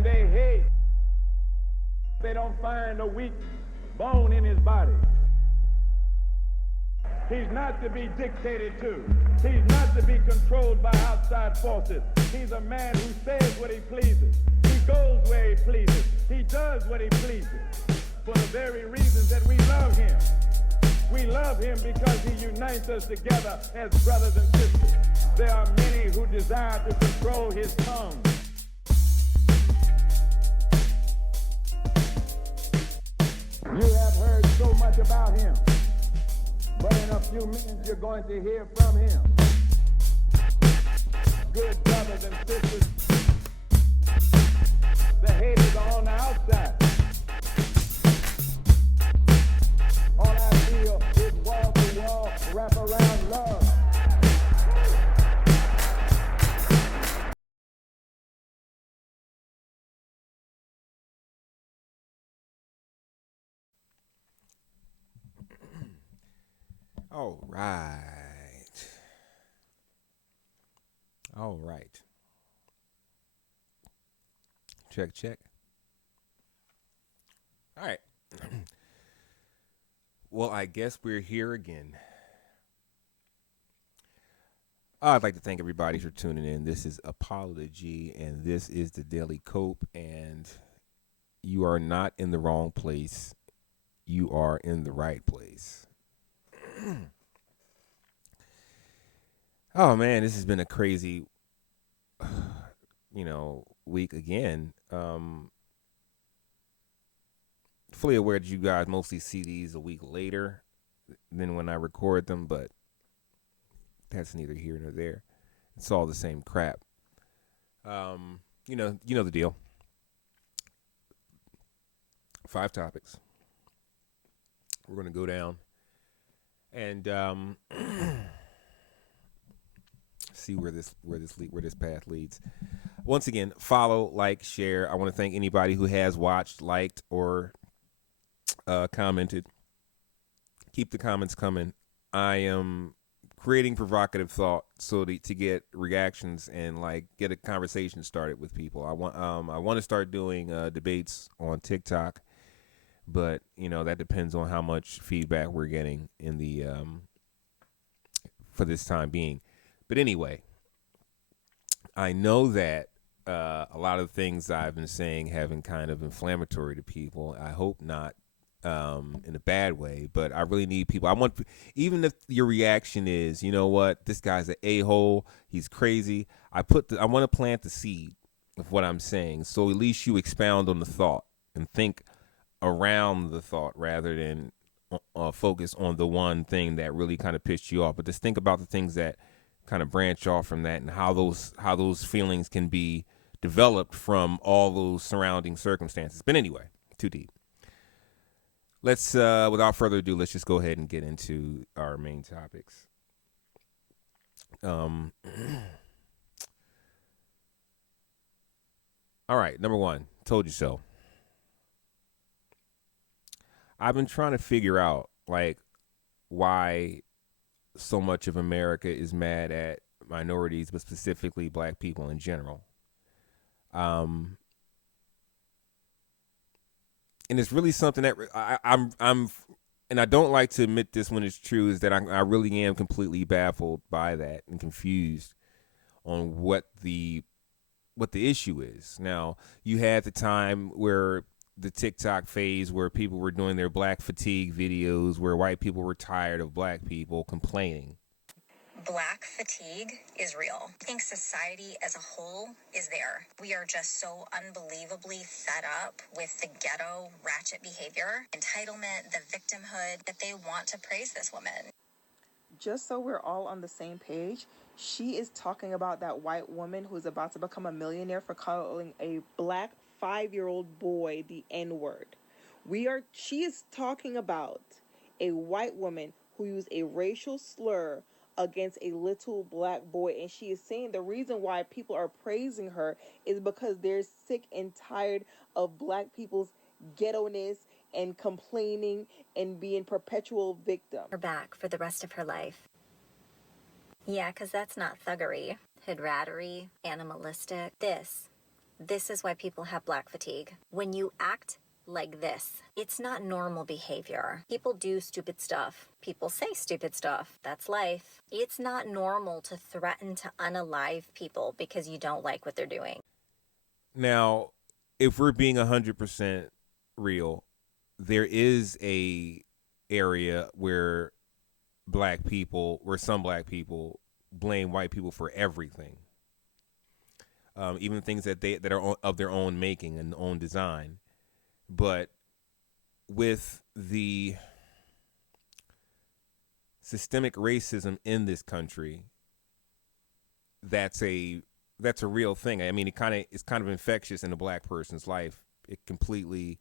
and they hate. They don't find a weak bone in his body. He's not to be dictated to. He's not to be controlled by outside forces. He's a man who says what he pleases. He goes where he pleases. He does what he pleases. For the very reasons that we love him. We love him because he unites us together as brothers and sisters. There are many who desire to control his tongue. You have heard so much about him. But in a few minutes, you're going to hear from him. Good brothers and sisters, the haters are on the outside. All I feel is wall-to-wall, wrap-around love. All right. All right. Check, check. All right. Well, I guess we're here again. I'd like to thank everybody for tuning in. This is Apology, and this is the Daily Cope, and you are not in the wrong place. You are in the right place. Oh man, this has been a crazy, week again. Fully aware that you guys mostly see these a week later than when I record them, but that's neither here nor there. It's all the same crap. You know the deal. 5 topics. We're gonna go down and see where this path leads. Once again, follow, like, share. I want to thank anybody who has watched, liked, or commented. Keep the comments coming. I am creating provocative thought so to get reactions and get a conversation started with people. I want to start doing debates on TikTok, but that depends on how much feedback we're getting in the for this time being. But anyway, I know that a lot of the things I've been saying have been kind of inflammatory to people. I hope not in a bad way, but I really need people. Even if your reaction is, you know what, this guy's an a-hole, he's crazy. I want to plant the seed of what I'm saying, so at least you expound on the thought and think around the thought rather than focus on the one thing that really kind of pissed you off. But just think about the things that kind of branch off from that and how those feelings can be developed from all those surrounding circumstances. But anyway, too deep. Let's without further ado, let's just go ahead and get into our main topics. All right, number 1, told you so. I've been trying to figure out why so much of America is mad at minorities, but specifically black people in general. And it's really something that I'm and I don't like to admit this when it's true, is that I really am completely baffled by that and confused on what the issue is. Now, you had the time where the TikTok phase where people were doing their black fatigue videos where white people were tired of black people complaining. Black fatigue is real. I think society as a whole is there. We are just so unbelievably fed up with the ghetto ratchet behavior, entitlement, the victimhood, that they want to praise this woman. Just so we're all on the same page, she is talking about that white woman who's about to become a millionaire for calling a black 5-year-old boy the N-word. She is talking about a white woman who used a racial slur against a little black boy, and she is saying the reason why people are praising her is because they're sick and tired of black people's ghetto-ness and complaining and being perpetual victim. Her back for the rest of her life. Yeah, because that's not thuggery, hoodrattery, animalistic. This This is why people have black fatigue. When you act like this, it's not normal behavior. People do stupid stuff. People say stupid stuff. That's life. It's not normal to threaten to unalive people because you don't like what they're doing. Now, if we're being 100% real, there is a area where some black people blame white people for everything. Even things that are of their own making and own design. But with the systemic racism in this country, that's a real thing. I mean, it's kind of infectious in a black person's life. It completely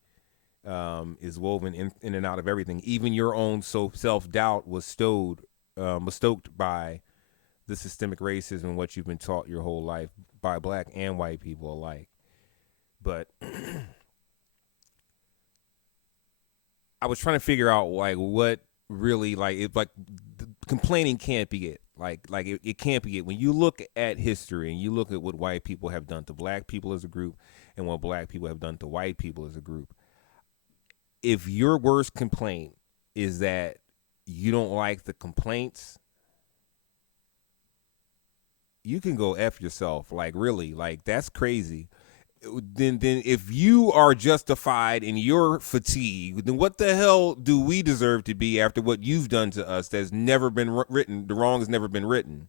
is woven in and out of everything. Even your own self-doubt was stoked by the systemic racism, what you've been taught your whole life by black and white people alike. But I was trying to figure out what really complaining can't be it. It can't be it. When you look at history and you look at what white people have done to black people as a group and what black people have done to white people as a group, if your worst complaint is that you don't like the complaints, you can go F yourself. Really, that's crazy. Then if you are justified in your fatigue, then what the hell do we deserve to be after what you've done to us that's never been written? The wrong has never been written.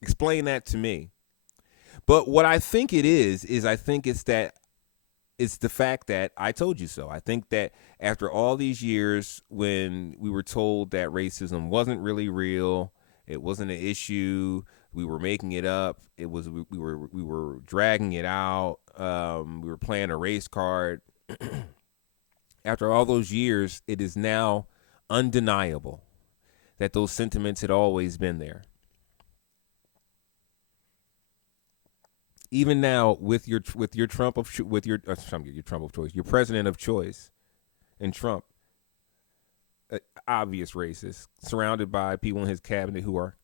Explain that to me. But what I think it is I think it's the fact that I told you so. I think that after all these years, when we were told that racism wasn't really real, it wasn't an issue, we were making it up, we were dragging it out, we were playing a race card. After all those years, it is now undeniable that those sentiments had always been there. Even now, with your Trump of your Trump of choice, your president of choice, and Trump, obvious racist, surrounded by people in his cabinet who are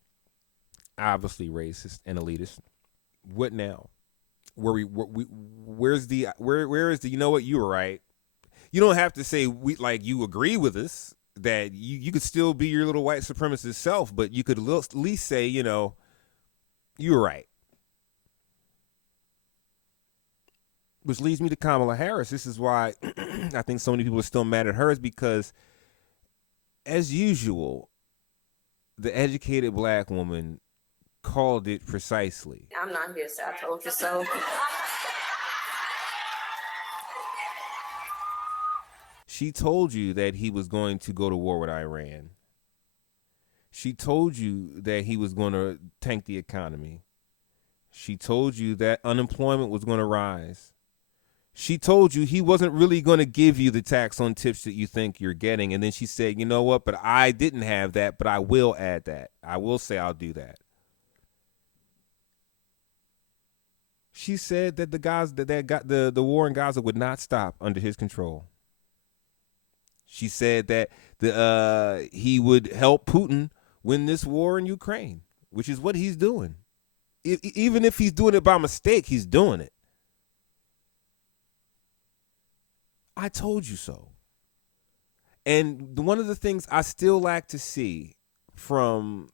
obviously racist and elitist. What now? Where is the you know what, you were right. You don't have to say you agree with us, that you could still be your little white supremacist self, but you could at least say, you were right. Which leads me to Kamala Harris. This is why I think so many people are still mad at her, is because, as usual, the educated black woman called it precisely. I'm not here to say I told you so. She told you that he was going to go to war with Iran. She told you that he was going to tank the economy. She told you that unemployment was going to rise. She told you he wasn't really going to give you the tax on tips that you think you're getting. And then she said, you know what, but I didn't have that, but I will add that. I will say I'll do that. She said that the war in Gaza would not stop under his control. She said that he would help Putin win this war in Ukraine, which is what he's doing. Even if he's doing it by mistake, he's doing it. I told you so. And one of the things I still like to see from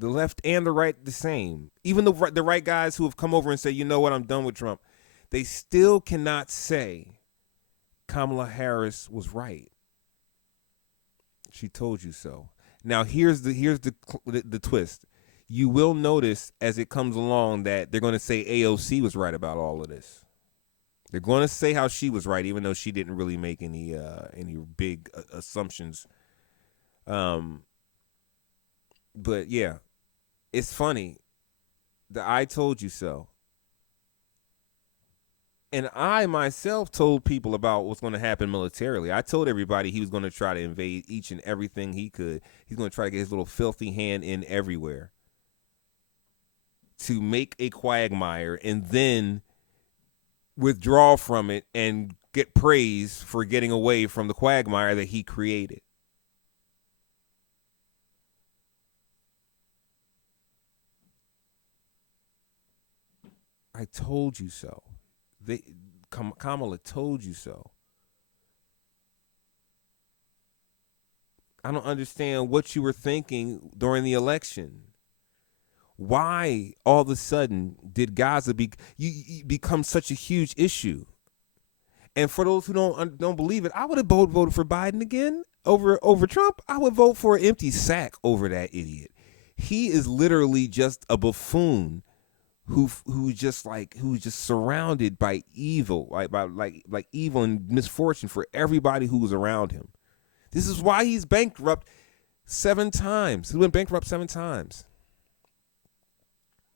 the left and the right the same, even the right guys who have come over and say, you know what, I'm done with Trump, they still cannot say Kamala Harris was right. She told you so. Now here's the twist. You will notice as it comes along that they're going to say AOC was right about all of this. They're going to say how she was right, even though she didn't really make any big assumptions. But yeah, it's funny. I told you so. And I myself told people about what's going to happen militarily. I told everybody he was going to try to invade each and everything he could. He's going to try to get his little filthy hand in everywhere to make a quagmire and then withdraw from it and get praise for getting away from the quagmire that he created. I told you so. Kamala told you so. I don't understand what you were thinking during the election. Why all of a sudden did Gaza become such a huge issue? And for those who don't believe it, I would have voted for Biden again over Trump. I would vote for an empty sack over that idiot. He is literally just a buffoon who's just surrounded by evil, like evil and misfortune for everybody who's around him. This is why he's bankrupt 7 times. He went bankrupt 7 times.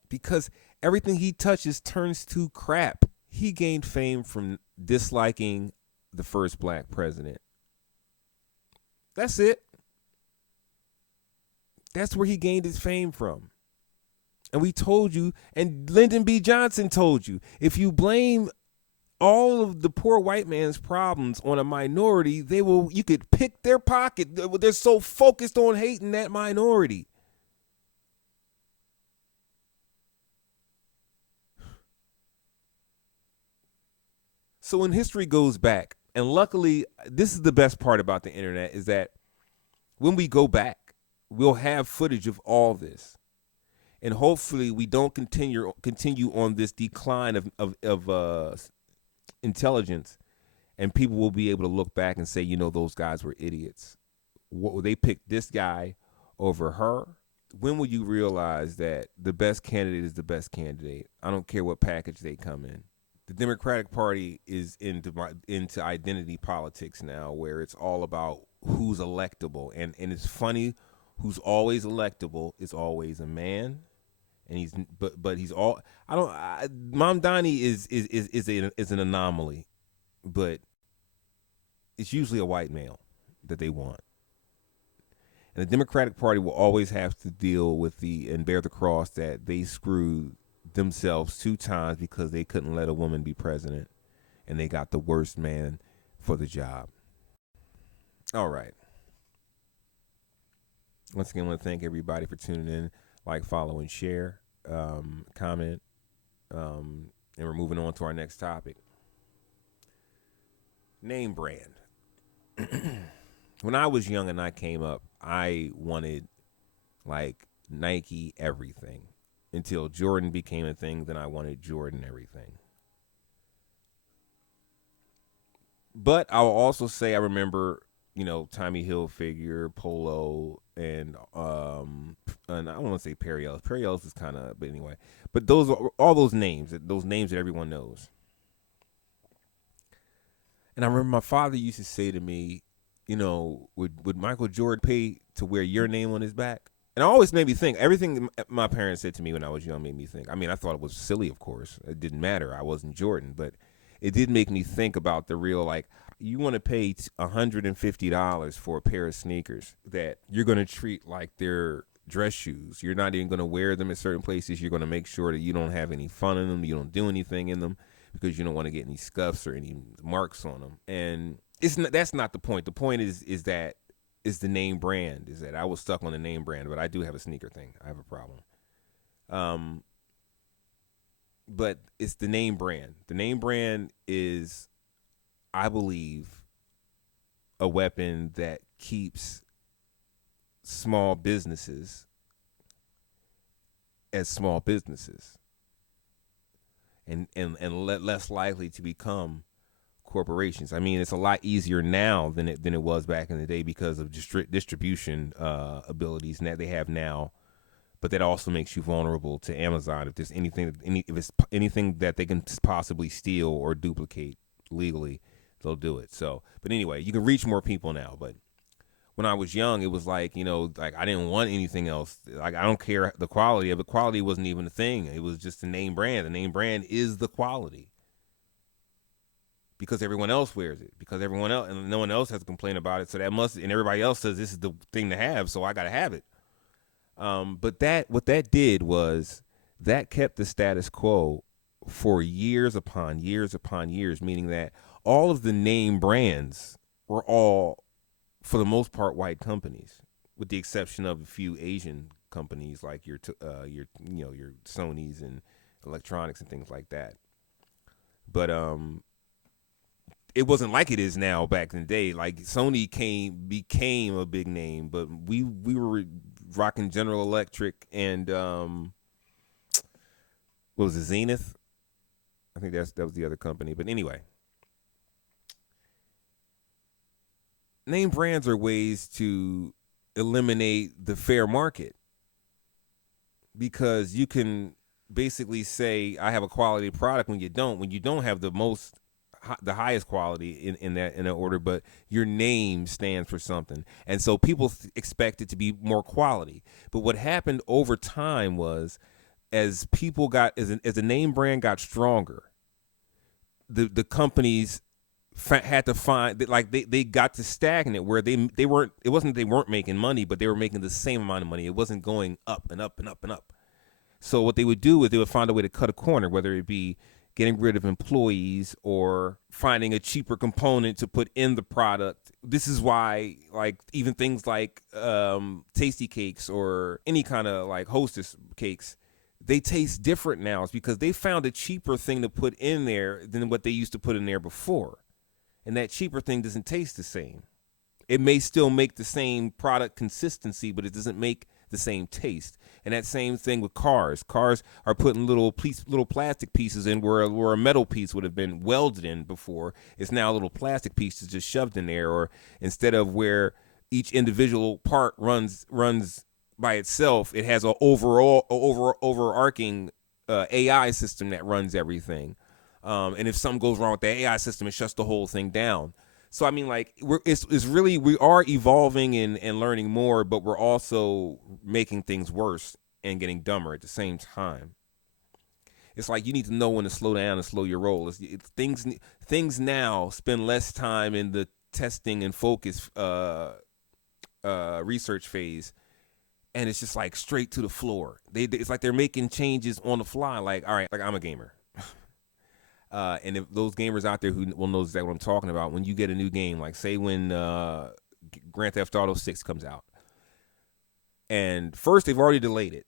Because everything he touches turns to crap. He gained fame from disliking the first black president. That's it. That's where he gained his fame from. And we told you, and Lyndon B. Johnson told you, if you blame all of the poor white man's problems on a minority, you could pick their pocket. They're so focused on hating that minority. So when history goes back, and luckily, this is the best part about the internet, is that when we go back, we'll have footage of all this. And hopefully we don't continue on this decline of intelligence, and people will be able to look back and say, those guys were idiots. They picked this guy over her. When will you realize that the best candidate is the best candidate? I don't care what package they come in. The Democratic Party is into identity politics now, where it's all about who's electable. And it's funny, who's always electable is always a man. And Mamdani is an anomaly, but it's usually a white male that they want. And the Democratic Party will always have to deal with and bear the cross that they screwed themselves 2 times because they couldn't let a woman be president, and they got the worst man for the job. All right. Once again, I want to thank everybody for tuning in. Like, follow, and share, comment, and we're moving on to our next topic. Name brand. When I was young and I came up, I wanted Nike everything. Until Jordan became a thing, then I wanted Jordan everything. But I will also say I remember, Tommy Hilfiger, Polo, and I don't want to say Perry Ellis. Perry Ellis is kind of, but anyway. But all those names that everyone knows. And I remember my father used to say to me, would Michael Jordan pay to wear your name on his back? And it always made me think. Everything my parents said to me when I was young made me think. I mean, I thought it was silly, of course. It didn't matter. I wasn't Jordan. But it did make me think about the real, you want to pay $150 for a pair of sneakers that you're going to treat like they're dress shoes. You're not even going to wear them at certain places. You're going to make sure that you don't have any fun in them. You don't do anything in them because you don't want to get any scuffs or any marks on them. And that's not the point. The point is the name brand. Is that I was stuck on the name brand, but I do have a sneaker thing. I have a problem. But it's the name brand. The name brand is, I believe, a weapon that keeps small businesses as small businesses and less likely to become corporations. I mean, it's a lot easier now than it was back in the day because of distribution abilities that they have now. But that also makes you vulnerable to Amazon if there's anything that they can possibly steal or duplicate legally, they'll do it. So, but anyway, you can reach more people now. But when I was young, it was I didn't want anything else. I don't care the quality of it. Quality wasn't even a thing. It was just the name brand. The name brand is the quality. Because everyone else wears it. Because everyone else, and no one else has to complain about it. So and everybody else says this is the thing to have, so I got to have it. But what that did was that kept the status quo for years upon years upon years, meaning that all of the name brands were all, for the most part, white companies, with the exception of a few Asian companies like your Sonys and electronics and things like that. But it wasn't like it is now back in the day. Like Sony became a big name, but we were rocking General Electric and what was it, Zenith? I think that was the other company. But anyway, name brands are ways to eliminate the fair market, because you can basically say I have a quality product when you don't have the highest quality in that order, but your name stands for something, and so people expect it to be more quality. But what happened over time was, as the name brand got stronger, the companies had to find that, like, they got to stagnate where they weren't. It wasn't they weren't making money, but they were making the same amount of money. It wasn't going up and up and up and up. So what they would do is they would find a way to cut a corner, whether it be getting rid of employees or finding a cheaper component to put in the product. This is why, like, even things like Tasty Cakes or any kind of like Hostess cakes, they taste different now. It's because they found a cheaper thing to put in there than what they used to put in there before. And that cheaper thing doesn't taste the same. It may still make the same product consistency, but it doesn't make the same taste. And that same thing with cars. Cars are putting little plastic pieces in where a metal piece would have been welded in before. It's now a little plastic piece that's just shoved in there. Or instead of where each individual part runs by itself, it has an overarching AI system that runs everything. And if something goes wrong with the AI system, it shuts the whole thing down. So I mean, like, we are evolving and learning more, but we're also making things worse and getting dumber at the same time. It's like you need to know when to slow down and slow your roll. Things now spend less time in the testing and focus research phase, and it's just like straight to the floor. It's like they're making changes on the fly. Like, all right, like, I'm a gamer. And if those gamers out there who will know exactly what I'm talking about, when you get a new game, like say when Grand Theft Auto 6 comes out, and first they've already delayed it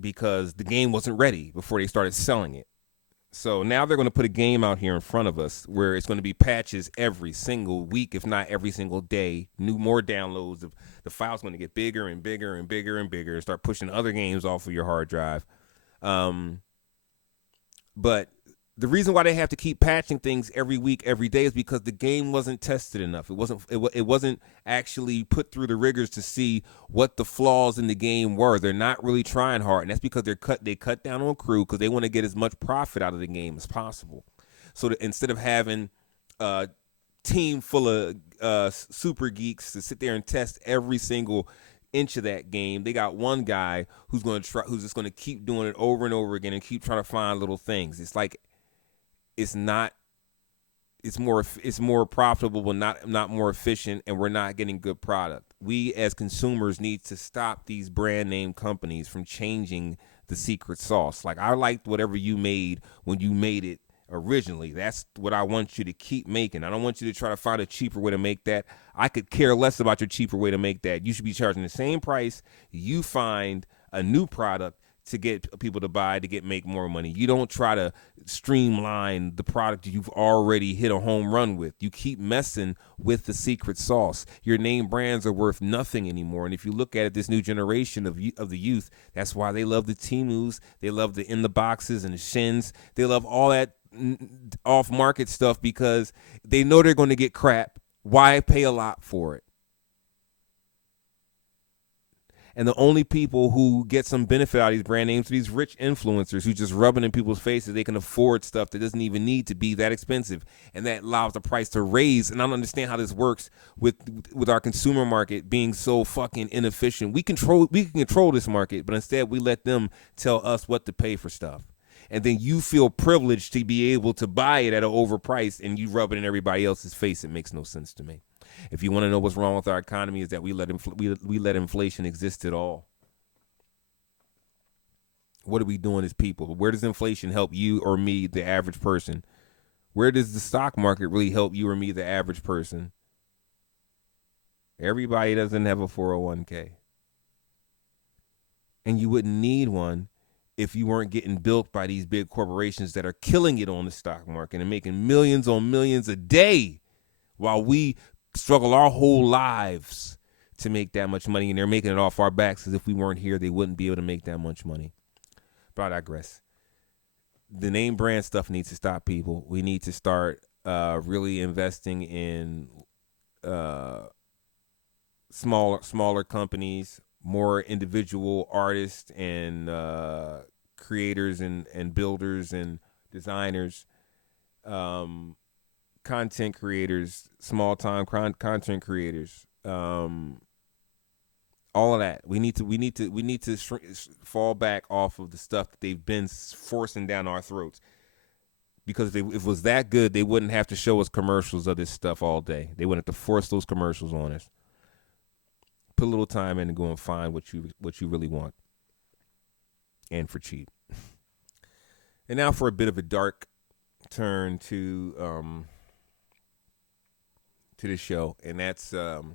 because the game wasn't ready before they started selling it. So now they're going to put a game out here in front of us where it's going to be patches every single week, if not every single day, more downloads. The file's going to get bigger and bigger and bigger and bigger and start pushing other games off of your hard drive. But the reason why they have to keep patching things every week, every day, is because the game wasn't tested enough. It wasn't actually put through the rigors to see what the flaws in the game were. They're not really trying hard, and that's because they cut down on crew because they want to get as much profit out of the game as possible. So that instead of having a team full of super geeks to sit there and test every single inch of that game, they got one guy who's just going to keep doing it over and over again and keep trying to find little things. It's like, it's more profitable, but not more efficient, and we're not getting good product. We as consumers need to stop these brand name companies from changing the secret sauce. Like, I liked whatever you made when you made it originally. That's what I want you to keep making. I don't want you to try to find a cheaper way to make that. I could care less about your cheaper way to make that. You should be charging the same price. You find a new product to get people to buy, to make more money. You don't try to streamline the product you've already hit a home run with. You keep messing with the secret sauce. Your name brands are worth nothing anymore. And if you look at it, this new generation of the youth, that's why they love the Temus. They love the In the Boxes and the Shins. They love all that off-market stuff because they know they're going to get crap. Why pay a lot for it? And the only people who get some benefit out of these brand names are these rich influencers who just rub it in people's faces. They can afford stuff that doesn't even need to be that expensive, and that allows the price to raise. And I don't understand how this works with our consumer market being so fucking inefficient. We can control this market, but instead we let them tell us what to pay for stuff. And then you feel privileged to be able to buy it at an overprice, and you rub it in everybody else's face. It makes no sense to me. If you want to know what's wrong with our economy, is that we let inflation exist at all. What are we doing as people? Where does inflation help you or me, the average person? Where does the stock market really help you or me, the average person? Everybody doesn't have a 401k. And you wouldn't need one if you weren't getting bilked by these big corporations that are killing it on the stock market and making millions on millions a day while we struggle our whole lives to make that much money, and they're making it off our backs as if we weren't here, they wouldn't be able to make that much money. But I digress. The name brand stuff needs to stop, people. We need to start really investing in smaller companies, more individual artists and creators and builders and designers, content creators, small time content creators, all of that. We need to fall back off of the stuff that they've been forcing down our throats. Because if it was that good, they wouldn't have to show us commercials of this stuff all day. They wouldn't have to force those commercials on us. Put a little time in and go and find what you really want, and for cheap. And now for a bit of a dark turn to this show, and that's all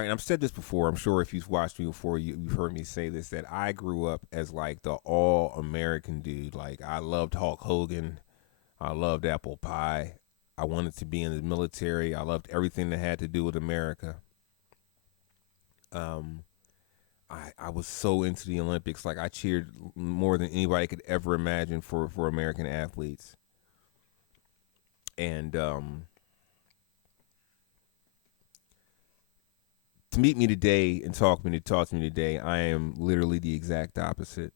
right. I've said this before. I'm sure if you've watched me before, you've heard me say this, that I grew up as like the all-American dude. Like, I loved Hulk Hogan. I loved apple pie. I wanted to be in the military. I loved everything that had to do with America. I was so into the Olympics. Like, I cheered more than anybody could ever imagine for American athletes. And to meet me today and talk to me today, I am literally the exact opposite.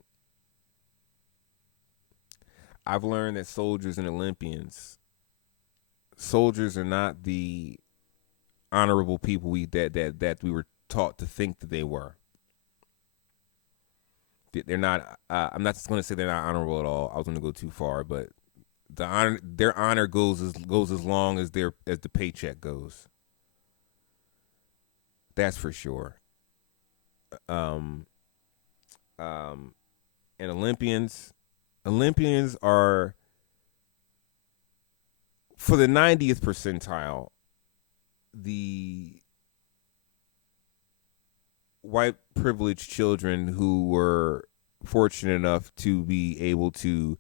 I've learned that soldiers and Olympians, soldiers are not the honorable people that we were taught to think that they were. They're not. I'm not just going to say they're not honorable at all. I was going to go too far, but their honor goes as long as the paycheck goes. That's for sure. And Olympians are, for the 90th percentile, the white privileged children who were fortunate enough to be able to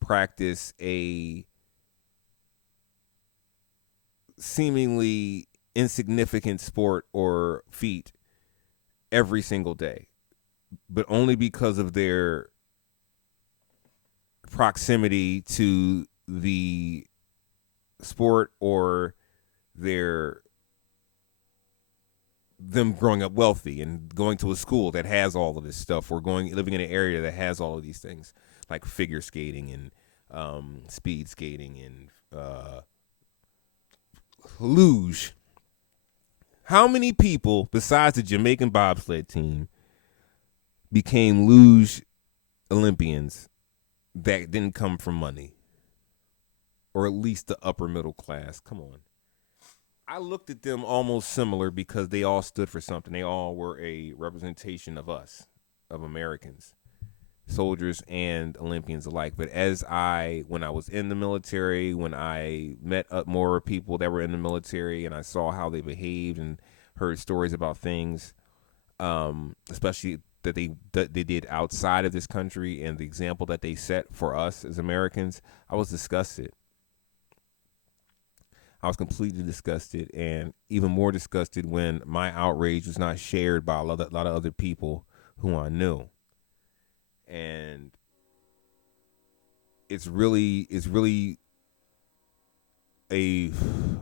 practice a seemingly insignificant sport or feat every single day, but only because of their proximity to the sport or them growing up wealthy and going to a school that has all of this stuff, or living in an area that has all of these things, like figure skating and speed skating and luge. How many people besides the Jamaican bobsled team became luge Olympians that didn't come from money, or at least the upper middle class? Come on. I looked at them almost similar because they all stood for something. They all were a representation of us, of Americans, soldiers and Olympians alike. But when I was in the military, when I met up more people that were in the military, and I saw how they behaved and heard stories about things, especially that they did outside of this country, and the example that they set for us as Americans, I was disgusted. I was completely disgusted, and even more disgusted when my outrage was not shared by a lot of other people who I knew. And it's really a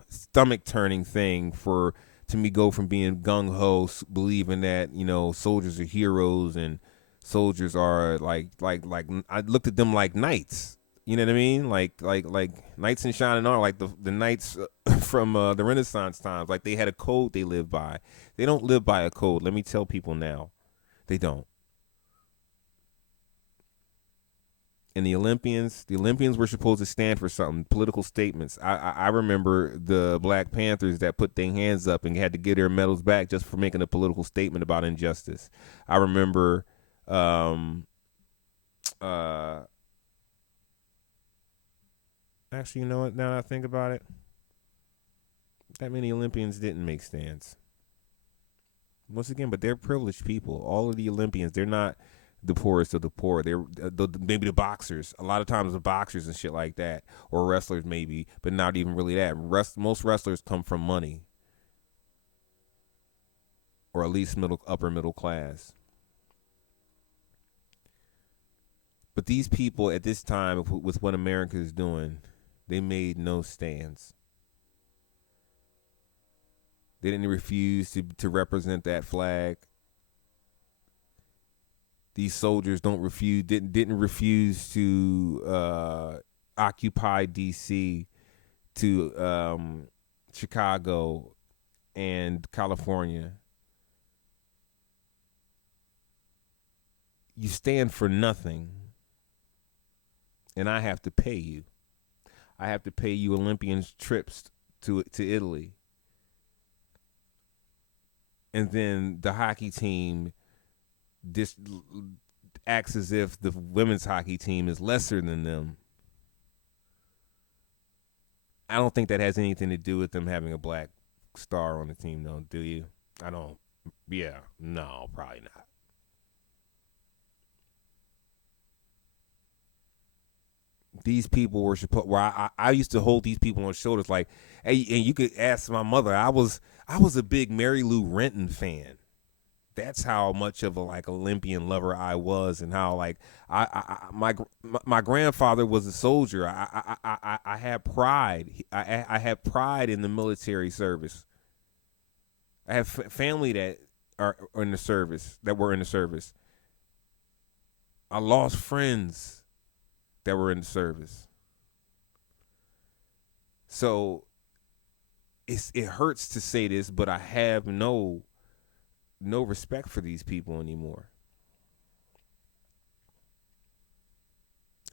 stomach-turning thing to me go from being gung-ho, believing that, soldiers are heroes and soldiers are like I looked at them like knights. You know what I mean? Like knights in shining armor, like the knights from the Renaissance times. Like, they had a code they lived by. They don't live by a code. Let me tell people now, they don't. And the Olympians were supposed to stand for something, political statements. I remember the Black Panthers that put their hands up and had to get their medals back just for making a political statement about injustice. I remember actually, you know what? Now that I think about it, that many Olympians didn't make stands. Once again, but they're privileged people. All of the Olympians, they're not the poorest of the poor. They're maybe the boxers. A lot of times the boxers and shit like that, or wrestlers maybe, but not even really that. Most wrestlers come from money, or at least upper middle class. But these people at this time, with what America is doing, they made no stands. They didn't refuse to represent that flag. These soldiers didn't refuse to occupy D.C., to Chicago and California. You stand for nothing, and I have to pay you. I have to pay you Olympians trips to Italy. And then the hockey team acts as if the women's hockey team is lesser than them. I don't think that has anything to do with them having a black star on the team, though, do you? I don't. Yeah, no, probably not. These people were supposed. Where I used to hold these people on shoulders, like, hey, and you could ask my mother. I was a big Mary Lou Retton fan. That's how much of a Olympian lover I was, and how my grandfather was a soldier. I had pride. I had pride in the military service. I have family that are in the service, that were in the service. I lost friends that were in the service. So it hurts to say this, but I have no respect for these people anymore.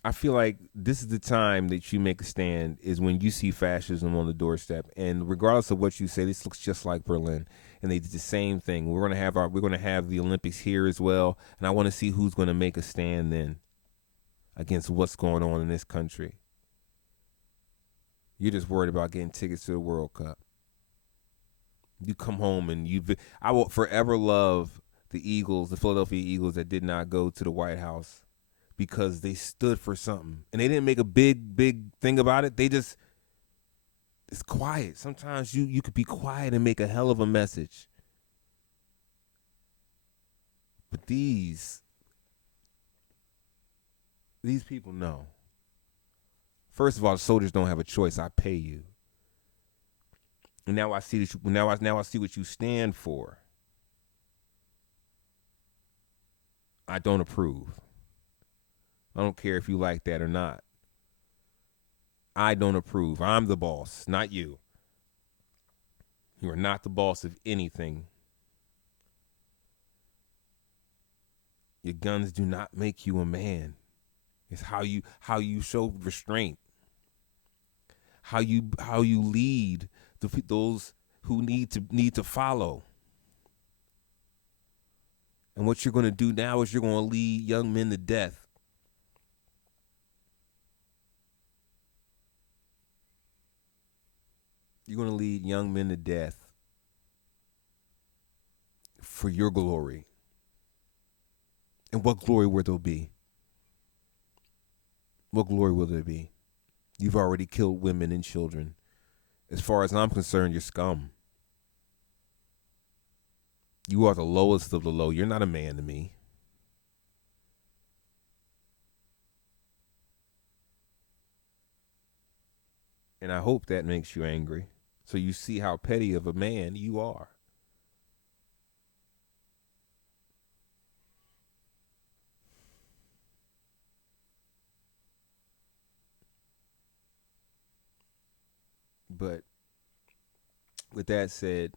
I feel like this is the time that you make a stand, is when you see fascism on the doorstep. And regardless of what you say, this looks just like Berlin, and they did the same thing. We're going to have the Olympics here as well, and I want to see who's going to make a stand then against what's going on in this country. You're just worried about getting tickets to the World Cup. You come home and I will forever love the Eagles, the Philadelphia Eagles, that did not go to the White House, because they stood for something. And they didn't make a big thing about it. It's quiet. Sometimes you could be quiet and make a hell of a message. But these people know. First of all, the soldiers don't have a choice. I pay you. And now I see that now I see what you stand for. I don't approve. I don't care if you like that or not. I don't approve. I'm the boss, not you. You are not the boss of anything. Your guns do not make you a man. It's how you show restraint. How you lead those who need to follow. And what you're going to do now is you're going to lead young men to death. You're going to lead young men to death for your glory. And what glory will there be? What glory will there be? You've already killed women and children. As far as I'm concerned, you're scum. You are the lowest of the low. You're not a man to me. And I hope that makes you angry, so you see how petty of a man you are. But with that said,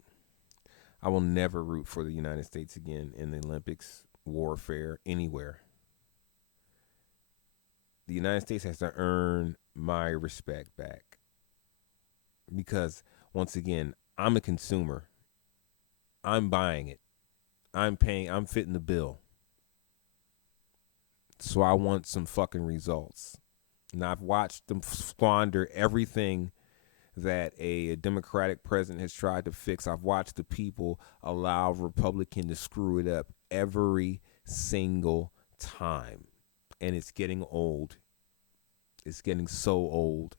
I will never root for the United States again in the Olympics, warfare, anywhere. The United States has to earn my respect back. Because, once again, I'm a consumer. I'm buying it. I'm paying, I'm fitting the bill. So I want some fucking results. And I've watched them squander everything that a Democratic president has tried to fix. I've watched the people allow Republican to screw it up every single time. And it's getting old. It's getting so old.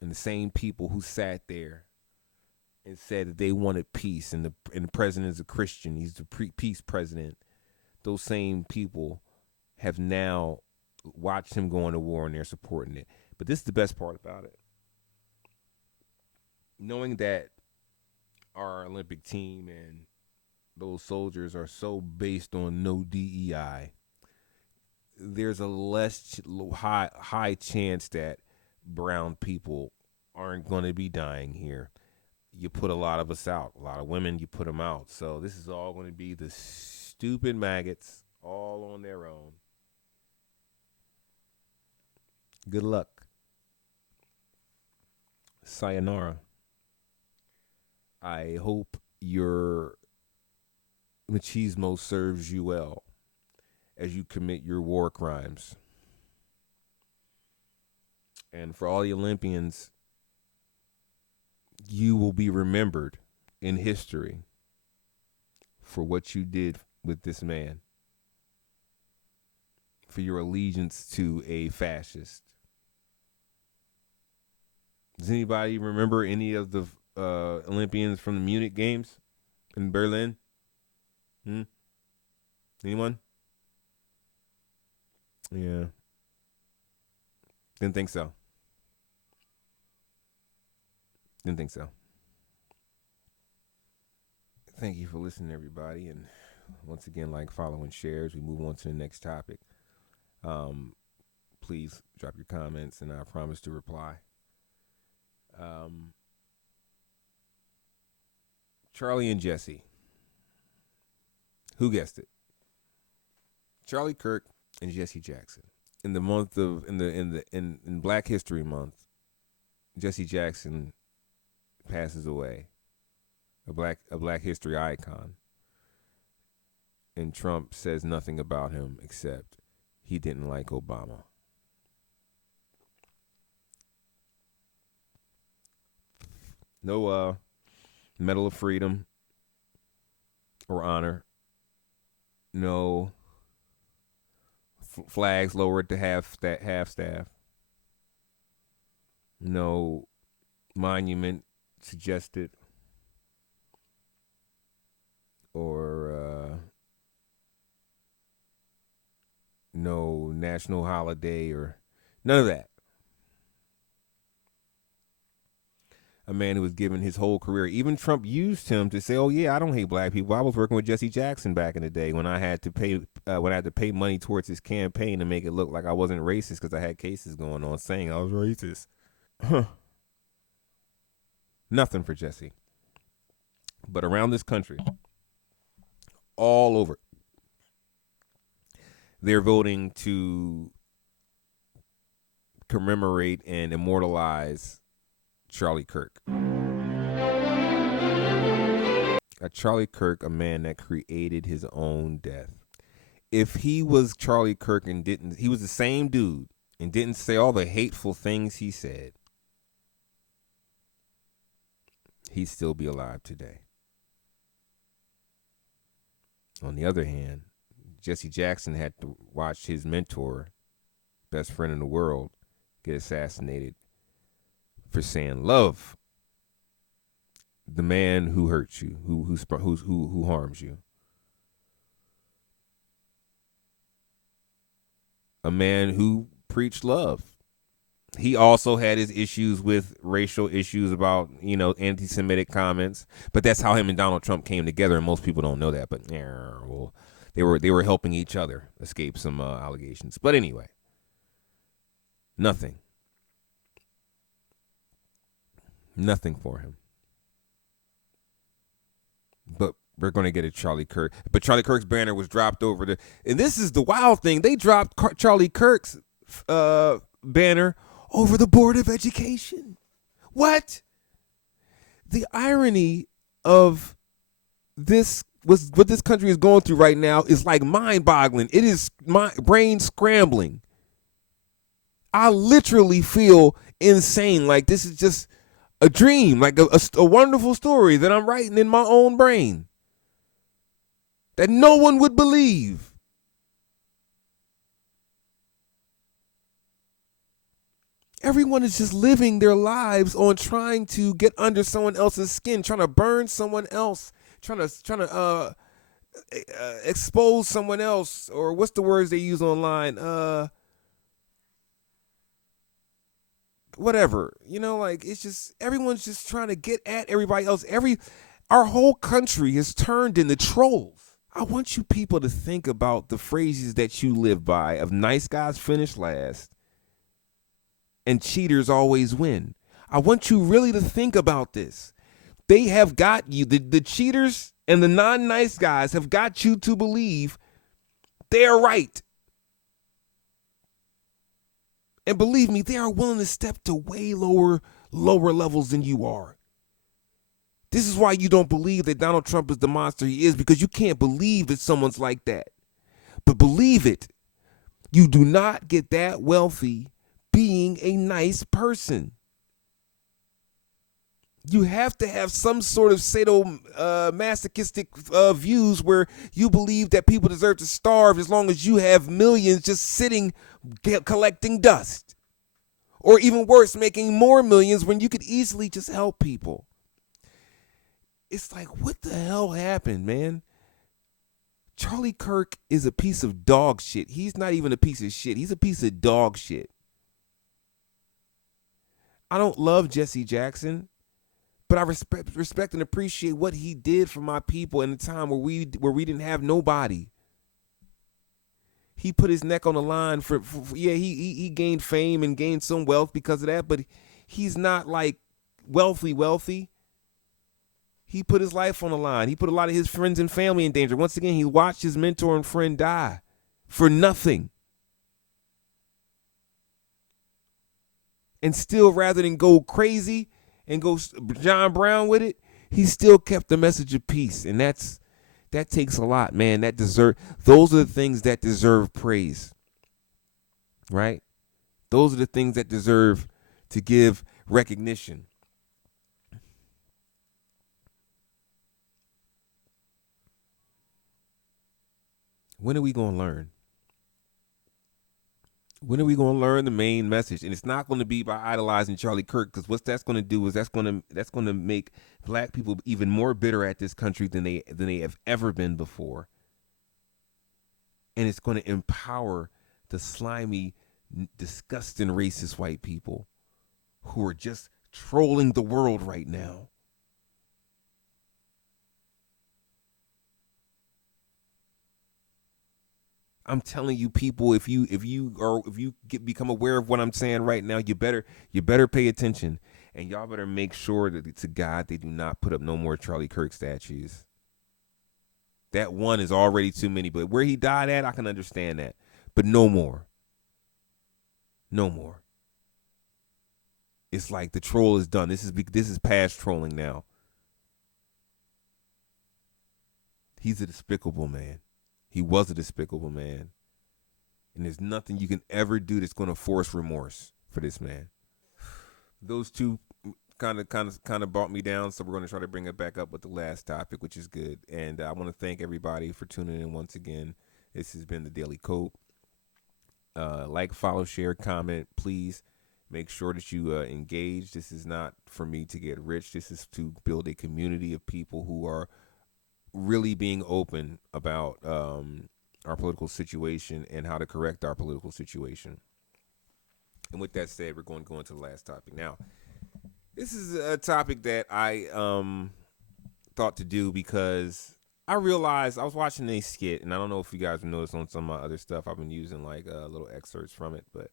And the same people who sat there and said that they wanted peace, and the president is a Christian, he's the peace president, those same people have now watched him go into war and they're supporting it. But this is the best part about it. Knowing that our Olympic team and those soldiers are so based on no DEI, there's a less high chance that brown people aren't going to be dying here. You put a lot of us out. A lot of women, you put them out. So this is all going to be the stupid maggots all on their own. Good luck. Sayonara. I hope your machismo serves you well as you commit your war crimes. And for all the Olympians, you will be remembered in history for what you did with this man, for your allegiance to a fascist. Does anybody remember any of the Olympians from the Munich Games in Berlin? Anyone? Yeah. Didn't think so. Thank you for listening, everybody. And once again, like, follow, and share as we move on to the next topic. Please drop your comments, and I promise to reply. Charlie and Jesse. Who guessed it? Charlie Kirk and Jesse Jackson. In the month of in Black History Month, Jesse Jackson passes away. A black history icon. And Trump says nothing about him except he didn't like Obama. No Medal of Freedom or honor. No flags lowered to half staff. No monument suggested or no national holiday or none of that. A man who was given his whole career. Even Trump used him to say, "Oh yeah, I don't hate black people. I was working with Jesse Jackson back in the day when I had to pay money towards his campaign to make it look like I wasn't racist because I had cases going on saying I was racist." Nothing for Jesse. But around this country, all over, they're voting to commemorate and immortalize Charlie Kirk. Charlie Kirk, a man that created his own death. If he was Charlie Kirk and he was the same dude and didn't say all the hateful things he said, he'd still be alive today. On the other hand, Jesse Jackson had to watch his mentor, best friend in the world, get assassinated for saying love the man who hurts you, who harms you. A man who preached love. He also had his issues with racial issues about, anti-Semitic comments, but that's how him and Donald Trump came together, and most people don't know that. But well, they were helping each other escape some allegations. But anyway, nothing for him. But we're going to get a Charlie Kirk. But Charlie Kirk's banner was dropped over and this is the wild thing. They dropped Charlie Kirk's banner over the Board of Education. What? The irony of this was what this country is going through right now is like mind-boggling. It is brain scrambling. I literally feel insane. Like this is just a dream, like a wonderful story that I'm writing in my own brain that no one would believe. Everyone is just living their lives on trying to get under someone else's skin, trying to burn someone else, trying to expose someone else, or what's the words they use online? Whatever, like it's just everyone's just trying to get at everybody else. Our whole country has turned into trolls. I want you people to think about the phrases that you live by of nice guys finish last and cheaters always win. I want you really to think about this. They have got you, the cheaters and the non-nice guys have got you to believe they're right. And believe me, they are willing to step to way lower levels than you are. This is why you don't believe that Donald Trump is the monster he is, because you can't believe that someone's like that. But believe it, you do not get that wealthy being a nice person. You have to have some sort of sadomasochistic views where you believe that people deserve to starve as long as you have millions just sitting collecting dust. Or even worse, making more millions when you could easily just help people. It's like, what the hell happened, man? Charlie Kirk is a piece of dog shit. He's not even a piece of shit. He's a piece of dog shit. I don't love Jesse Jackson, but I respect and appreciate what he did for my people in a time where we didn't have nobody. He put his neck on the line for he gained fame and gained some wealth because of that, but he's not like wealthy. He put his life on the line. He put a lot of his friends and family in danger. Once again, he watched his mentor and friend die for nothing. And still, rather than go crazy and go John Brown with it, he still kept the message of peace. And that takes a lot, man. Those are the things that deserve praise. Right? Those are the things that deserve to give recognition. When are we going to learn? When are we going to learn the main message? And it's not going to be by idolizing Charlie Kirk, because what that's going to do is that's going to make black people even more bitter at this country than they have ever been before. And it's going to empower the slimy, disgusting, racist white people who are just trolling the world right now. I'm telling you, people, if you become aware of what I'm saying right now, you better pay attention, and y'all better make sure that to God they do not put up no more Charlie Kirk statues. That one is already too many, but where he died at, I can understand that, but no more. No more. It's like the troll is done. This is past trolling now. He's a despicable man. He was a despicable man. And there's nothing you can ever do that's going to force remorse for this man. Those two kind of brought me down, so we're going to try to bring it back up with the last topic, which is good. And I want to thank everybody for tuning in once again. This has been the Daily Cope. Like, follow, share, comment. Please make sure that you engage. This is not for me to get rich. This is to build a community of people who are really being open about our political situation and how to correct our political situation. And with that said, we're going to go into the last topic. Now, this is a topic that I thought to do because I realized I was watching a skit, and I don't know if you guys have noticed on some of my other stuff, I've been using like little excerpts from it, but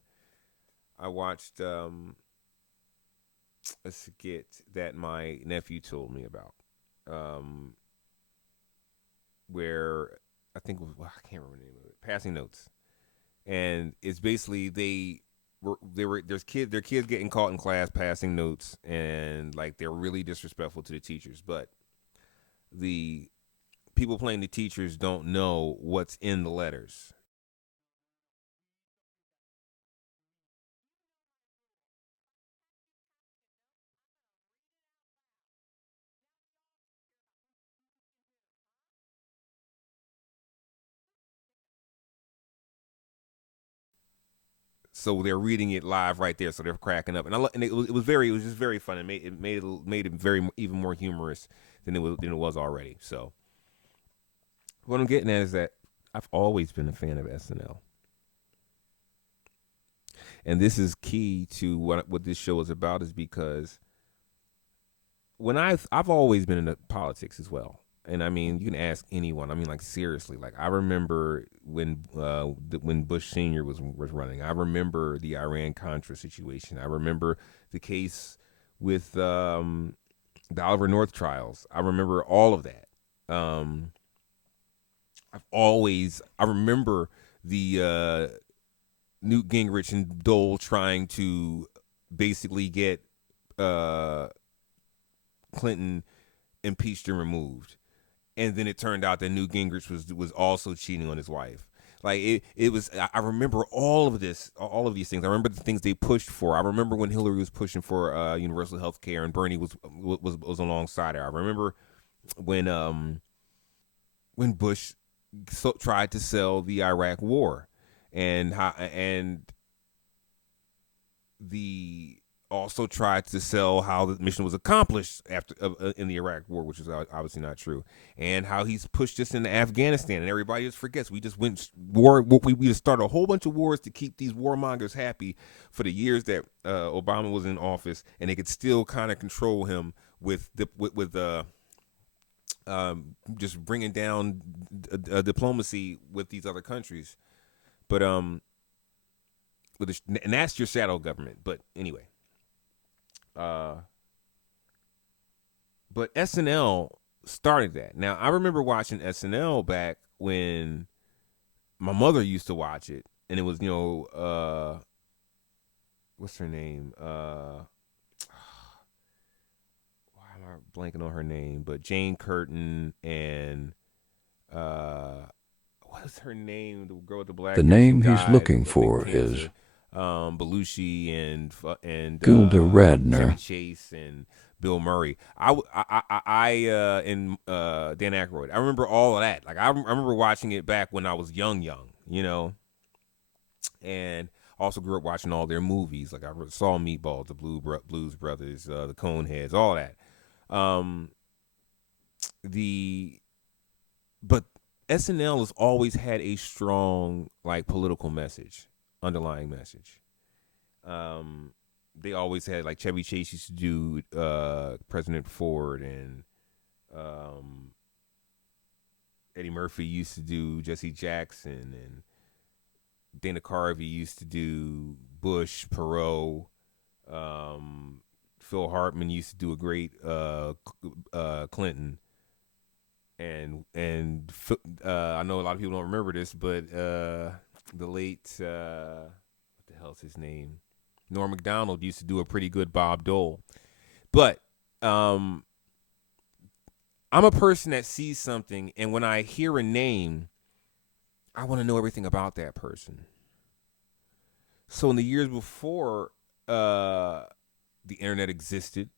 I watched a skit that my nephew told me about. Where I think I can't remember the name of it. Passing Notes, and it's basically there's kids getting caught in class passing notes, and like they're really disrespectful to the teachers, but the people playing the teachers don't know what's in the letters. So they're reading it live right there, so they're cracking up, and it was just very fun. It made it very even more humorous than it was already. So what I'm getting at is that I've always been a fan of SNL, and this is key to what this show is about, is because when I've always been into politics as well. And I mean, you can ask anyone. I mean, like, seriously. Like, I remember when Bush Sr. was running. I remember the Iran-Contra situation. I remember the case with the Oliver North trials. I remember all of that. I remember the Newt Gingrich and Dole trying to basically get Clinton impeached and removed. And then it turned out that Newt Gingrich was also cheating on his wife. Like, it was. I remember all of these things. I remember the things they pushed for. I remember when Hillary was pushing for universal health care and Bernie was alongside her. I remember when Bush tried to sell the Iraq War, and also tried to sell how the mission was accomplished after in the Iraq War, which is obviously not true, and how he's pushed us into Afghanistan, and everybody just forgets we just went war. We just started a whole bunch of wars to keep these warmongers happy for the years that Obama was in office, and they could still kind of control him with just bringing down diplomacy with these other countries, but and that's your shadow government. But anyway. But SNL started that. Now, I remember watching SNL back when my mother used to watch it, and it was, what's her name? Why am I blanking on her name? But Jane Curtin and what is her name? The girl with the black. The name he's looking for is Belushi and Gilda Radner, Chevy Chase and Bill Murray. And Dan Aykroyd. I remember all of that. Like, I remember watching it back when I was young, and also grew up watching all their movies. Like, I saw Meatballs, the Blues Brothers, the Coneheads, all that. But SNL has always had a strong, like, political message. Underlying message. They always had, like, Chevy Chase used to do President Ford, and Eddie Murphy used to do Jesse Jackson, and Dana Carvey used to do Bush, Perot. Phil Hartman used to do a great Clinton. And I know a lot of people don't remember this, but the late, what the hell's his name? Norm Macdonald used to do a pretty good Bob Dole. But I'm a person that sees something, and when I hear a name, I want to know everything about that person. So in the years before the internet existed,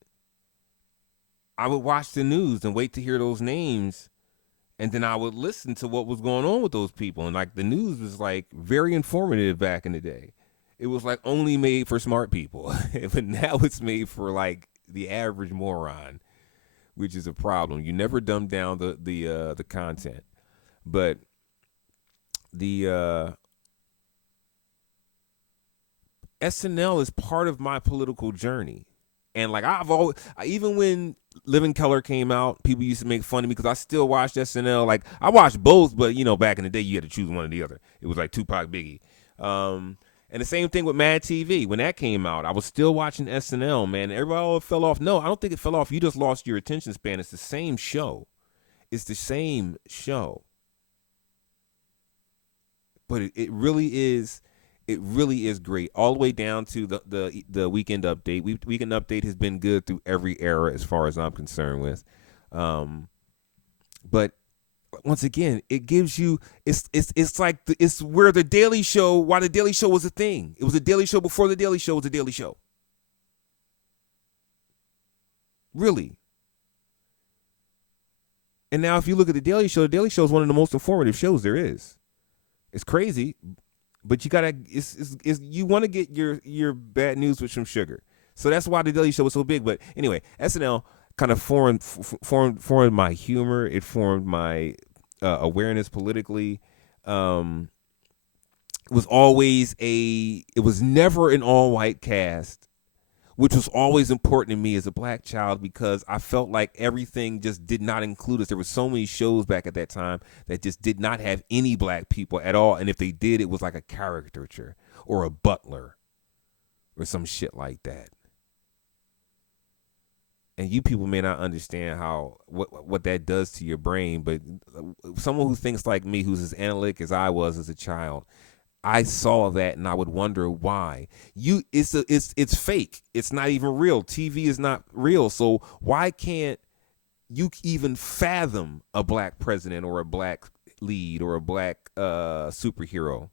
I would watch the news and wait to hear those names, and then I would listen to what was going on with those people. And, like, the news was, like, very informative back in the day. It was, like, only made for smart people. But now it's made for, like, the average moron, which is a problem. You never dumb down the content. But the SNL is part of my political journey. And, like, even when Living Color came out, people used to make fun of me because I still watched SNL. Like, I watched both, but, back in the day, you had to choose one or the other. It was like Tupac, Biggie. And the same thing with Mad TV. When that came out, I was still watching SNL, man. Everybody fell off. No, I don't think it fell off. You just lost your attention span. It's the same show. But it really is. It really is great, all the way down to the Weekend Update. Weekend Update has been good through every era, as far as I'm concerned with. But once again, it gives you it's like it's where the Daily Show. Why the Daily Show was a thing? It was a Daily Show before the Daily Show was a Daily Show. Really. And now, if you look at the Daily Show is one of the most informative shows there is. It's crazy. But you gotta, you want to get your bad news with some sugar. So that's why the Daily Show was so big. But anyway, SNL kind of formed my humor. It formed my awareness politically. It was never an all white cast, which was always important to me as a black child because I felt like everything just did not include us. There were so many shows back at that time that just did not have any black people at all. And if they did, it was like a caricature or a butler or some shit like that. And you people may not understand what that does to your brain, but someone who thinks like me, who's as analytic as I was as a child, I saw that and I would wonder why. It's fake. It's not even real. TV is not real. So why can't you even fathom a black president or a black lead or a black superhero?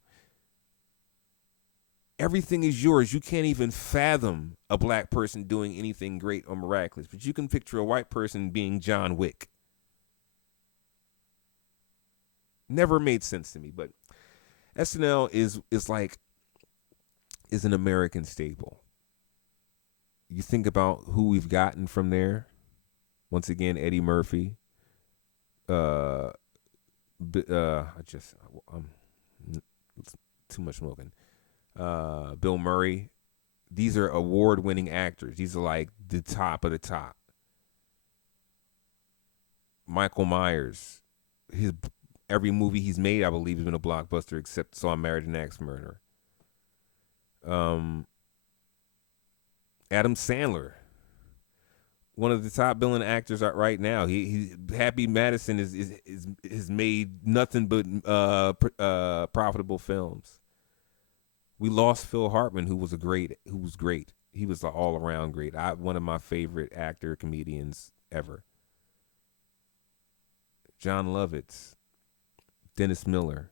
Everything is yours. You can't even fathom a black person doing anything great or miraculous, but you can picture a white person being John Wick. Never made sense to me, but SNL is an American staple. You think about who we've gotten from there. Once again, Eddie Murphy. I'm too much smoking. Bill Murray. These are award-winning actors. These are like the top of the top. Michael Myers. Every movie he's made, I believe, has been a blockbuster except So I Married an Axe-Murderer. Adam Sandler, one of the top billing actors right now. He Happy Madison has made nothing but profitable films. We lost Phil Hartman, who was great. He was all around great. One of my favorite comedians ever. John Lovitz. Dennis Miller,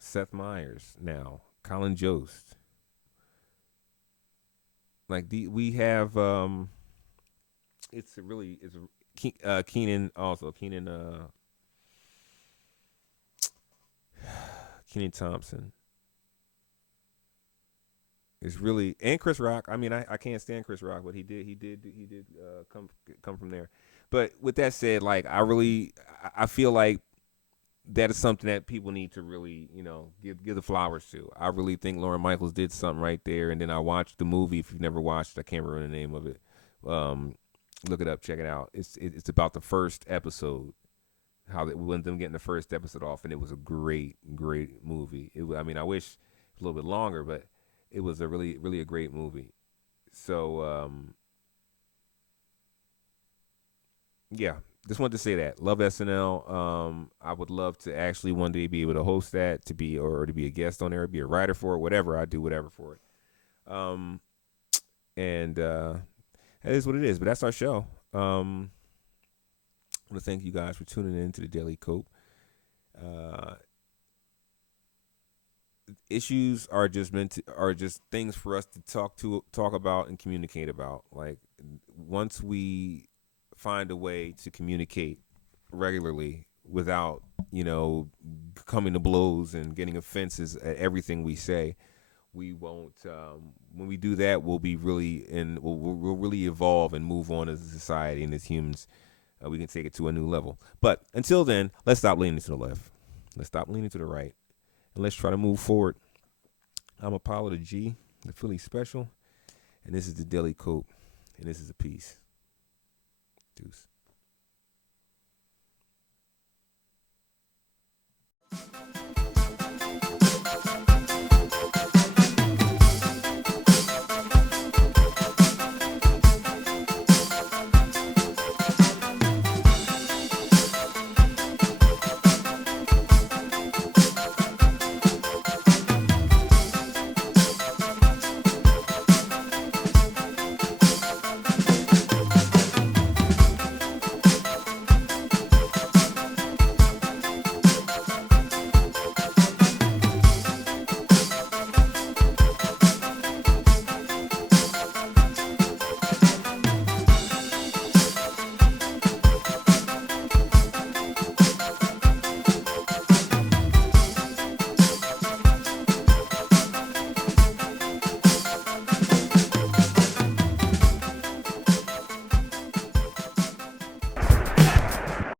Seth Meyers now, Colin Jost. Like we have it's Keenan Thompson. It's really, and Chris Rock. I mean, I can't stand Chris Rock, but he did come from there. But with that said, like I feel like that is something that people need to really, give the flowers to. I really think Lauren Michaels did something right there. And then I watched the movie. If you've never watched, I can't remember the name of it. Look it up, check it out. It's about the first episode, when them getting the first episode off, and it was a great movie. I wish it was a little bit longer, but it was a really, really a great movie. So, yeah, just wanted to say that. Love SNL. I would love to actually one day be able to host that, to be a guest on there, be a writer for it, whatever. I do whatever for it. And that is what it is. But that's our show. I want to thank you guys for tuning in to the Daily Cope. Issues are just things for us to talk about and communicate about. Like, once we find a way to communicate regularly without, coming to blows and getting offenses at everything we say, we won't. When we do that, we'll be really we'll really evolve and move on as a society and as humans. We can take it to a new level. But until then, let's stop leaning to the left. Let's stop leaning to the right. And let's try to move forward. I'm Apollo the G, the Philly Special, and this is the Daily Cope, and this is a piece. Deuce.